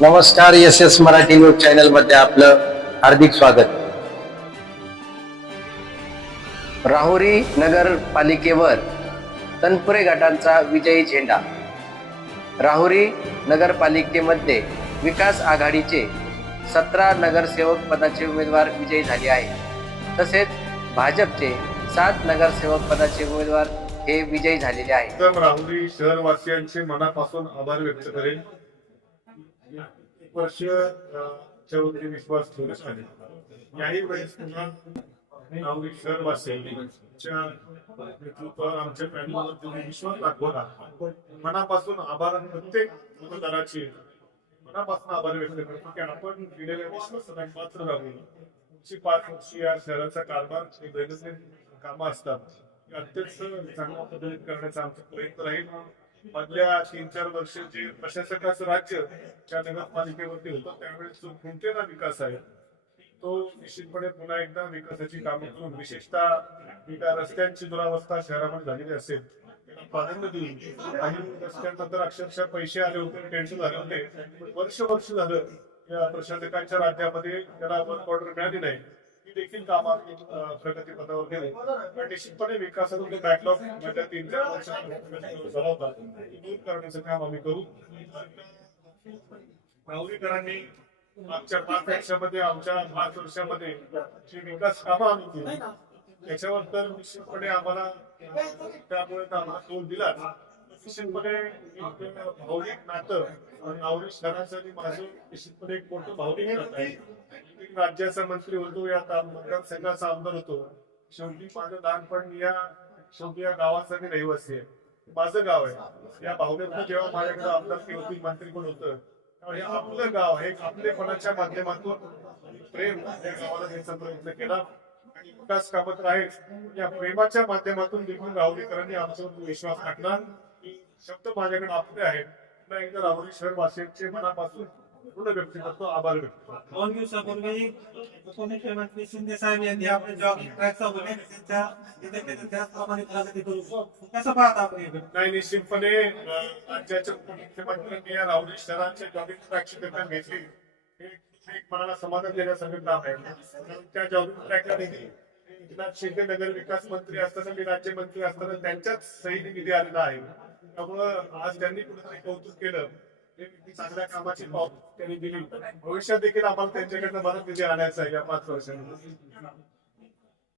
नमस्कार S S Marathi news चॅनलमध्ये आपलं हार्दिक स्वागत. राहुरी नगरपालिकेवर तनपुरे गटांचा विजयी झेंडा. राहुरी नगरपालिकेमध्ये विकास आघाडीचे सतरा नगरसेवक पदाचे उमेदवार विजयी झाले आहे तसेच भाजपचे सात नगरसेवक पदाचे उमेदवार हे विजयी झालेले आहेत. राहुरी शहरवासियांचे मनापासून आभार व्यक्त करेन. एक वर्ष चौधरी विश्वास ठेवण्यात आले. याही वेळेस पुन्हा राहुरी शहरवासियांच्या नेतृत्वावर आमच्या पॅनलवर तुम्ही विश्वास दाखवला. मनापासून आभार प्रत्येक मतदाराचे मनापासून आभार व्यक्त करतो की आपण दिलेल्या विश्वासाला पात्र राहून तुमची पाच वर्ष या शहराचा कारभार हे दैनंदिन कामं असतात अत्यंत चांगल्या पद्धतीने करण्याचा आमचा प्रयत्न राहील. मधल्या तीन चार वर्ष जे प्रशासकाचं राज्य त्या नगरपालिकेवरती होतं त्यावेळेस जो खुंटेला विकास आहे तो निश्चितपणे पुन्हा एकदा विकासाची कामं करून विशेषतः एका रस्त्यांची दुरावस्था शहरामध्ये झालेली असेल प्राधान्य देऊन काही रस्त्यांना तर अक्षरशः पैसे आले होते टेन्शन झाले होते वर्ष वर्ष झालं या प्रशासकांच्या राज्यामध्ये त्याला वर्क ऑर्डर मिळाली नाही. ती देखील कामात अं, प्रगतीपथावर गेले. पण निश्चितपणे विकासाचा जो बॅकलॉग म्हणजे तीन चार वर्षात झाला होता दूर करण्याचं काम आम्ही करू. नागरिकांनी मागच्या पाच वर्षामध्ये आमच्या पाच वर्षामध्ये जी विकास कामं आम्ही केली त्याच्यावर तर निश्चितपणे आम्हाला त्यामुळे आम्हाला तोल दिला निश्चितपणे भावनिक नातं आणि नावरी शहरासाठी माझं निश्चितपणे एक मोठं भावनिक नातं आहे. राज्याचा मंत्री होतो या मतदारसंघाचा आमदार होतो. शेवटी माझं लहानपण या शेवटी या गावाचा मी रहिवासी आहे. माझं गाव आहे. या भावनेतनं जेव्हा माझ्याकडे आमदारकी होती मंत्री पण होतं हे आपलं गाव हे आपलेपणाच्या माध्यमातून प्रेम या गावाला द्यायचा प्रयत्न केला. आणि विकास कामत आहेत या प्रेमाच्या माध्यमातून देखील राहुरीकरांनी आमच्यावर विश्वास टाकला. की शब्द माझ्याकडे आपले आहेत. एकदा राहुरी शहर वासियांचे मनापासून पूर्ण व्यक्त करतो आभार व्यक्त करतो. दोन दिवसापूर्वी उपमुख्यमंत्री शिंदे साहेब यांनी आपल्या जॉगिंग ट्रॅकचा उल्लेख त्यांच्या तिथे केलं. त्याचप्रमाणे प्रगती करू. कसं पाहता आपण हे? नाही निश्चितपणे अं, राज्याच्या उपमुख्यमंत्र्यांनी या राहुरी शहरांच्या जॉगिंग ट्रॅकची दखल घेतली. हे एक मनाला समाधान देण्यासारखं काम आहे. त्या जॉगिंग ट्रॅकला देखील एकनाथ शिंदे नगर विकास मंत्री असताना मी राज्यमंत्री असताना त्यांच्याच सहीने निधी आलेला आहे. त्यामुळं आज त्यांनी कुठेतरी कौतुक केलं. चांगल्या कामाची पाव त्यांनी दिली भविष्यात देखील आम्हाला त्यांच्याकडनं बरंच विजय आणायचा आहे या पाच वर्षांमध्ये.